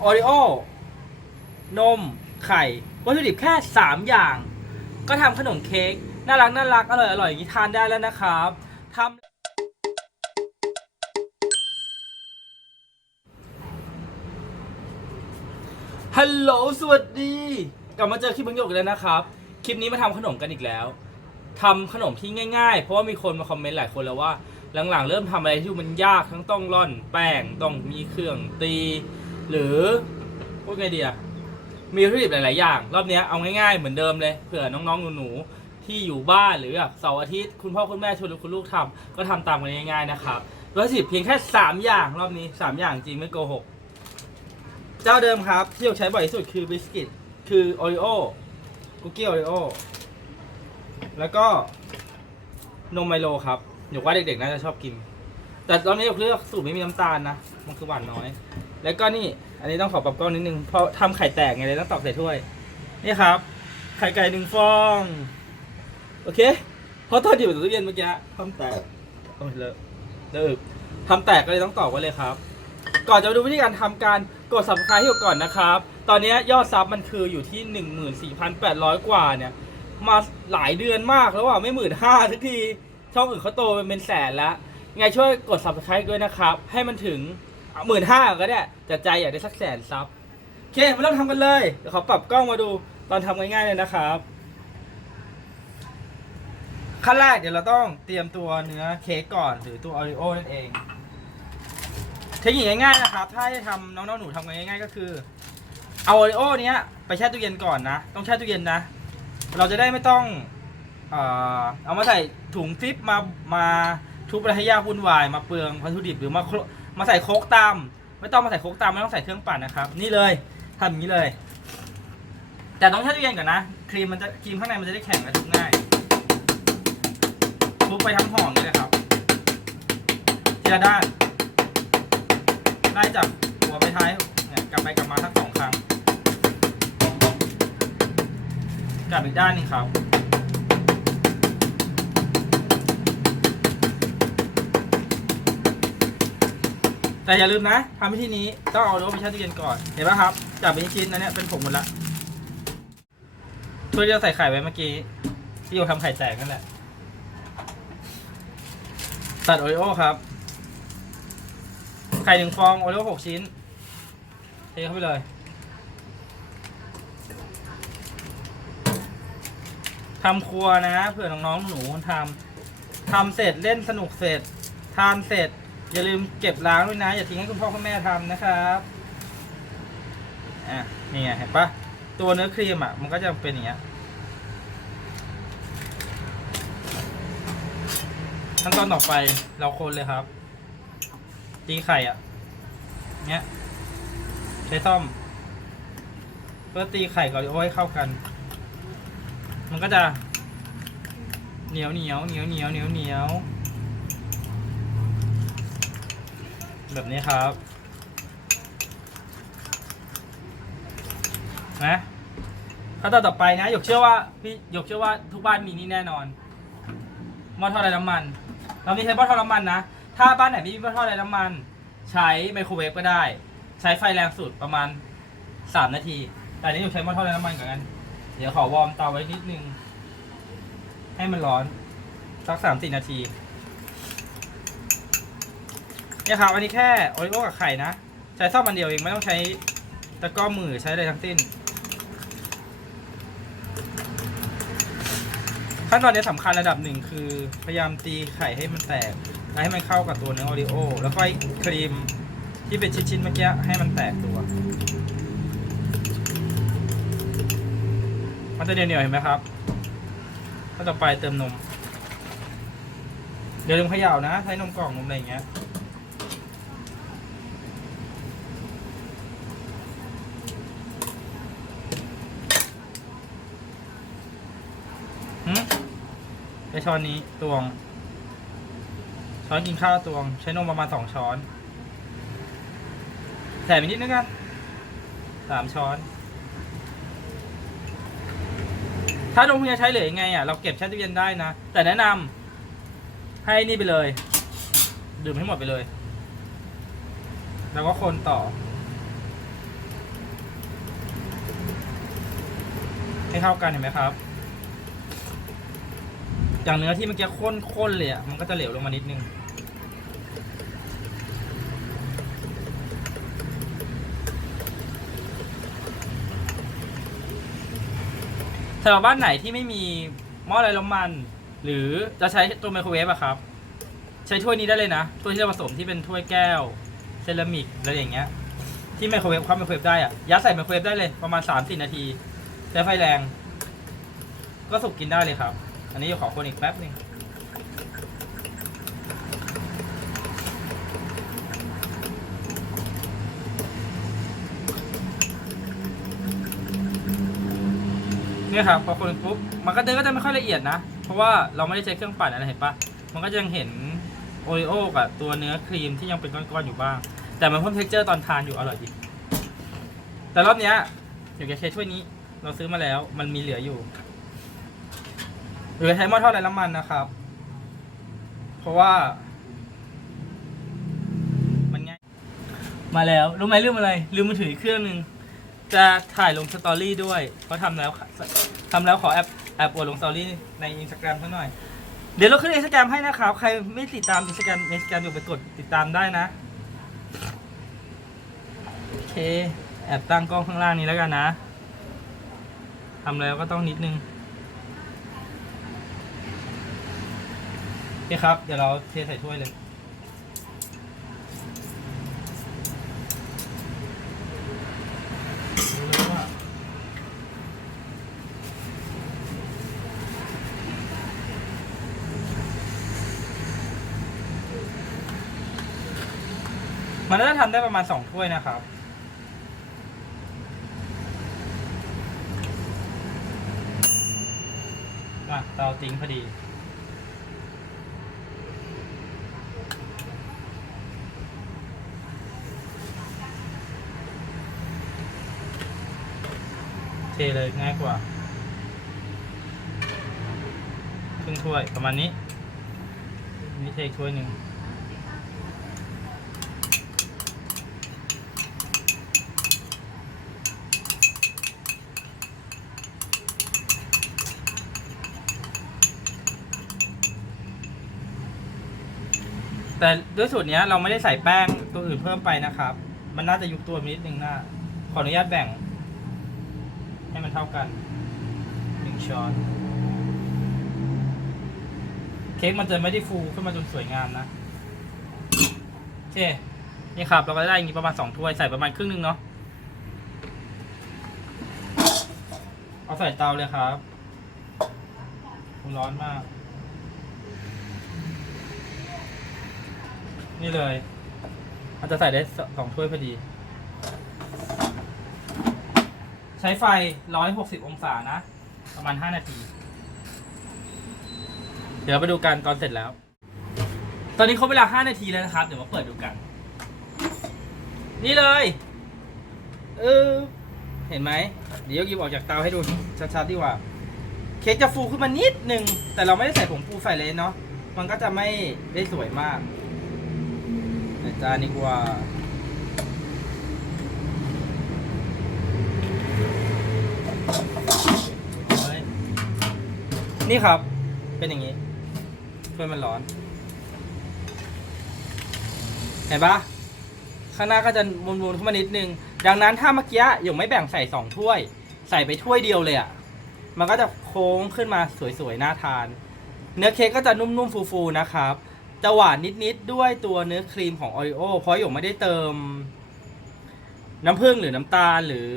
โอริโอนม ไข่ วัตถุดิบแค่ 3 อย่าง ก็ทำขนมเค้กน่ารักน่ารักอร่อยอร่อยอย่างนี้ทานได้แล้วนะครับทำฮัลโหลสวัสดี กลับมาเจอคลิปบังโยกอีกแล้วนะครับ คลิปนี้มาทำขนมกันอีกแล้วทำขนมที่ง่ายๆ เพราะว่ามีคนมาคอมเมนต์หลายคนแล้วว่าหลังๆ เริ่มทำอะไรที่มันยากทั้งต้องร่อนแป้งต้องมีเครื่องตี หรือพูดไงดีอะมีวัตถุดิบหลาย ๆ อย่าง รอบเนี้ยเอาง่าย ๆ เหมือนเดิมเลยเผื่อน้อง ๆ หนู ๆ ที่อยู่บ้านหรือแบบเสาร์อาทิตย์คุณพ่อคุณแม่ชวนคุณลูกทำก็ทำตามกันง่าย ๆ นะครับวัตถุดิบเพียงแค่ 3 อย่างรอบนี้ 3 อย่างจริงไม่โกหก เจ้าเดิมครับ ที่เราใช้บ่อยที่สุดคือบิสกิตคือโอริโอคุกกี้โอริโอแล้วก็นมไมโลครับหนูว่าเด็ก ๆ น่าจะชอบกิน แต่ตอนนี้เราเลือกสูตรไม่มีน้ำตาลนะ มันคือหวานน้อย แล้วก็นี่ อันนี้ต้องขอปรับกล้องนิดนึง เพราะทำไข่แตกไงเลยต้องตอกใส่ถ้วย นี่ครับ ไข่ไก่หนึ่งฟอง โอเค เพราะตอนอยู่ในตู้เย็นเมื่อกี้ทำแตกโอ้ยเลอะเลอะอึทำแตกก็เลยต้องตอกไว้เลยครับ ก่อนจะดูวิธีการทำการกด subscribe ให้ก่อนนะครับ ตอนนี้ยอดซับมันคืออยู่ที่ 14,800 กว่าเนี่ย มาหลายเดือนมากแล้วอะไม่หมื่นห้าทุกที ช่องอื่นเขาโตเป็นแสนแล้ว ไงช่วยกด subscribe ด้วยนะครับ ให้มันถึง หมื่นห้าก็ได้แต่ใจอยากได้สักแสนซับโอเคมาเริ่มทำกันเลยเดี๋ยวขอปรับกล้องมาดูตอนทำง่ายๆเลยนะครับ ขั้นแรกเดี๋ยวเราต้องเตรียมตัวเนื้อเค้กก่อนหรือตัวโอริโอนั่นเองเทคนิคง่ายๆนะครับ ถ้าจะทำน้องๆหนูทำกันง่ายๆก็คือ เอาโอริโอเนี้ยไปแช่ตู้เย็นก่อนนะ ต้องแช่ตู้เย็นนะ เราจะได้ไม่ต้อง เอ่อเอามาใส่ถุงซิปมามาทุบอะไรให้ยากวุ่นวาย มาเปลืองวัตถุดิบหรือมา มาใส่โคกตามไม่ต้องมาใส่โคกตามไม่ต้องใส่เครื่องปั่นนะครับ นี่เลยทำอย่างนี้เลย แต่ต้องแช่ตู้เย็นก่อนนะครีมมันจะครีมข้างในมันจะได้แข็งและทุบง่ายทุบไปทั้งห่ออย่างนี้เลยครับทีละด้านไล่จากหัวไปท้ายเนี่ยกลับไปกลับมาทั้งสองครั้งกลับอีกด้านหนึงครับ แต่อย่าลืมนะทำวิธีนี้ต้องเอาโน้ตไปแช่ตู้เย็นก่อน เห็นป่ะครับจับเป็นชิ้นนะเนี่ยเป็นผงหมดละถ้วยที่เราใส่ไข่ไว้เมื่อกี้ที่โยทำไข่แตกนั่นแหละ ตัดโอริโอครับ ไข่หนึ่งฟองโอริโอหกชิ้น เทเข้าไปเลยทำครัวนะเผื่อน้องๆหนูทำทำเสร็จเล่นสนุกเสร็จ ทานเสร็จ อย่าลืมเก็บล้างด้วยนะ อย่าทิ้งให้คุณพ่อคุณแม่ทำนะครับอะนี่ไงเห็นปะตัวเนื้อครีมอะมันก็จะเป็นอย่างเงี้ยขั้นตอนต่อไปเราคนเลยครับ ตีไข่อะเงี้ยใช้ซ่อม เพื่อตีไข่กับโอริโอให้เข้ากัน มันก็จะเหนียวเหนียวเหนียวเหนียวเหนียวเหนียว แบบนี้ครับนะขั้นตอนต่อไปนะหยกเชื่อว่าพี่หยกเชื่อว่าทุกบ้านมีนี่แน่นอนหม้อทอดไร้น้ำมัน เรานี้ใช้หม้อทอดน้ำมันนะถ้าบ้านไหนไม่มีหม้อทอดไร้น้ำมัน ใช้ไมโครเวฟก็ได้ ใช้ไฟแรงสุดประมาณสามนาที แต่นนี้หยกใช้หม้อทอดไร้น้ำมันก่อนกันเดี๋ยวขอวอร์มเตาไว้นิดนึงให้มันร้อนสักสามสี่นาที เนี่ยครับอันนี้แค่โอริโอกับไข่นะ ใช้ซ่อมมันเดียวเองไม่ต้องใช้ตะกร้อมือใช้อะไรทั้งสิ้น ขั้นตอนนี้สำคัญระดับหนึ่งคือพยายามตีไข่ให้มันแตกและให้มันเข้ากับตัวเนื้อโอริโอแล้วก็ครีมที่เป็นชิ้นๆเมื่อกี้ให้มันแตกตัว มันจะเหนียวๆเห็นไหมครับแล้วต่อไปเติมนม เดี๋ยวลืมเขย่านะ ใช้นมกล่องนมอะไรอย่างเงี้ย ช้อนนี้ตวง ช้อนกินข้าวตวง ใช้นมประมาณสองช้อนแถมอีกนิดนึงกันสามช้อน ถ้านมคุณจะใช้เหลือยังไงอะ เราเก็บแช่ตู้เย็นได้นะ แต่แนะนำให้นี่ไปเลย ดื่มให้หมดไปเลย แล้วก็คนต่อ ให้เข้ากันเห็นไหมครับ อย่างเนื้อที่เมื่อกี้ข้นๆเลยอะมันก็จะเหลวลงมานิดนึงสำหรับบ้านไหนที่ไม่มีหม้อไร้น้ำมัน หรือจะใช้ตัวไมโครเวฟอะครับ ใช้ถ้วยนี้ได้เลยนะถ้วยที่เราผสมที่เป็นถ้วยแก้ว เซรามิกอะไรอย่างเงี้ย ที่ไมโครเวฟความไมโครเวฟได้อะยัดใส่ไมโครเวฟได้เลยประมาณ3าสี่นาทีใช้ไฟแรง ก็สุกกินได้เลยครับ อันนี้ขอคนอีกแป๊บหนึ่งเนี่ยครับพอคนปุ๊บมันก็เดินก็จะไม่ค่อยละเอียดนะ เพราะว่าเราไม่ได้ใช้เครื่องปั่นอะไรเห็นปะมันก็จะยังเห็นโอริโอกับตัวเนื้อครีมที่ยังเป็นก้อนๆอยู่บ้าง แต่มันเพิ่มเท็กเจอร์ตอนทานอยู่อร่อยดีแต่รอบเนี้ยเดี๋ยวจะใช้ถ้วยนี้ เราซื้อมาแล้วมันมีเหลืออยู่ หรือใช้หม้อทอดไร้น้ำมันนะครับ เพราะว่า มันง่าย มาแล้ว รู้ไหมลืมอะไร ลืมมือถืออีกเครื่องหนึ่งจะถ่ายลงสตอรี่ด้วย เพราะทำแล้วทำแล้วขอแอปแอปอวดลงสตอรี่ในอินสตาแกรมเขาหน่อย เดี๋ยวเราขึ้นอินสตาแกรมให้นะครับ ใครไม่ติดตามอินสตาแกรมอินสตาแกรมอยู่ไปกดติดตามได้นะ โอเค แอบตั้งกล้องข้างล่างนี้แล้วกันนะทำแล้วก็ต้องนิดนึง โอเคครับ เดี๋ยวเราเทใส่ถ้วยเลยมันน่าจะทำได้ประมาณสองถ้วยนะครับ อะเตาติ้งพอดี ทเลยง่ายกว่าครึ่งถ้วยประมาณนี้นี่เทถ้วยหนึ่งแต่ด้วยสูตรนี้เราไม่ได้ใส่แป้งตัวอื่นเพิ่มไปนะครับ มันน่าจะยุบตัวนิดนึงนะขออนุญาตแบ่ง เท่ากันหนึ่งช้อน เค้กมันจะไม่ได้ฟูขึ้นมาจนสวยงามนะโอเคนี่ครับเราก็ได้อย่างนี้ประมาณสองถ้วยใส่ประมาณครึ่งหนึงเนาะเอาใส่เตาเลยครับร้อนมาก นี่เลยมันจะใส่ได้สองถ้วยพอดี ใช้ไฟ 160 องศานะ ประมาณ 5 นาที เดี๋ยวไปดูกันตอนเสร็จแล้ว ตอนนี้ครบเวลา 5 นาทีแล้วนะครับ เดี๋ยวมาเปิดดูกัน นี่เลย เออ เห็นไหม เดี๋ยวยิบออกจากเตาให้ดูชัดๆดีกว่า เค้กจะฟูขึ้นมานิดนึง แต่เราไม่ได้ใส่ผงฟูใส่เลยเนาะ มันก็จะไม่ได้สวยมากใส่จานดีกว่า นี่ครับ เป็นอย่างนี้เพื่อมันร้อน เห็นปะข้างหน้าก็จะมูนๆเข้ามานิดนึง ดังนั้นถ้าเมื่อกี้ยังไม่แบ่งใส่สองถ้วย ใส่ไปถ้วยเดียวเลยอะ่ะ มันก็จะโค้งขึ้นมาสวยๆน่าทาน เนื้อเค้กก็จะนุ่มๆฟูๆนะครับ จะหวานนิดๆด้วยตัวเนื้อครีมของออริโอเพราะหยกไม่ได้เติม น้ำผึ้งหรือน้ำตาลหรือ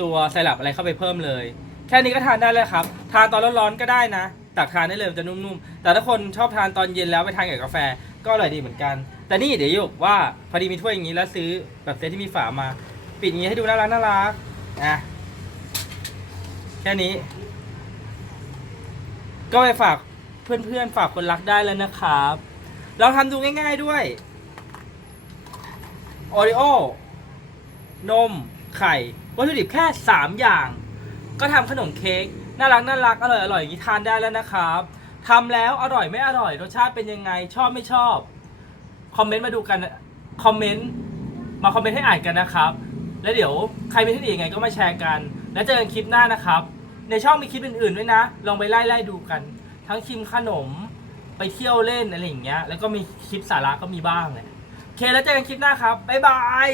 ตัวไซรัปอะไรเข้าไปเพิ่มเลย แค่นี้ก็ทานได้เลยครับ ทานตอนร้อนๆก็ได้นะตักทานได้เลยมันจะนุ่มๆ แต่ถ้าคนชอบทานตอนเย็นแล้วไปทานกับกาแฟก็อร่อยดีเหมือนกัน แต่นี่เดี๋ยวยกว่าพอดีมีถ้วยอย่างนี้แล้วซื้อแบบเซตที่มีฝามา ปิดอย่างนี้ให้ดูน่ารักน่ารักอะแค่นี้ ก็ไปฝากเพื่อนๆฝากคนรักได้แล้วนะครับเราทำดูง่าย ๆด้วยโอริโอนม ไข่ วัตถุดิบแค่ 3 อย่าง ก็ทำขนมเค้กน่ารักน่ารักอร่อยอร่อยอย่างนี้ทานได้แล้วนะครับทำแล้วอร่อยไม่อร่อยรสชาติเป็นยังไง ชอบไม่ชอบคอมเมนต์มาดูกันคอมเมนต์มาคอมเมนต์ให้อ่านกันนะครับ แล้วเดี๋ยวใครมีเทคนิคยังไงก็มาแชร์กัน แล้วเจอกันคลิปหน้านะครับ ในช่องมีคลิปอื่นๆด้วยนะ ลองไปไล่ไล่ดูกัน ทั้งชิมขนมไปเที่ยวเล่นอะไรอย่างเงี้ยแล้วก็มีคลิปสาระก็มีบ้างแหละโอเคแล้วเจอกันคลิปหน้าครับบ๊ายบาย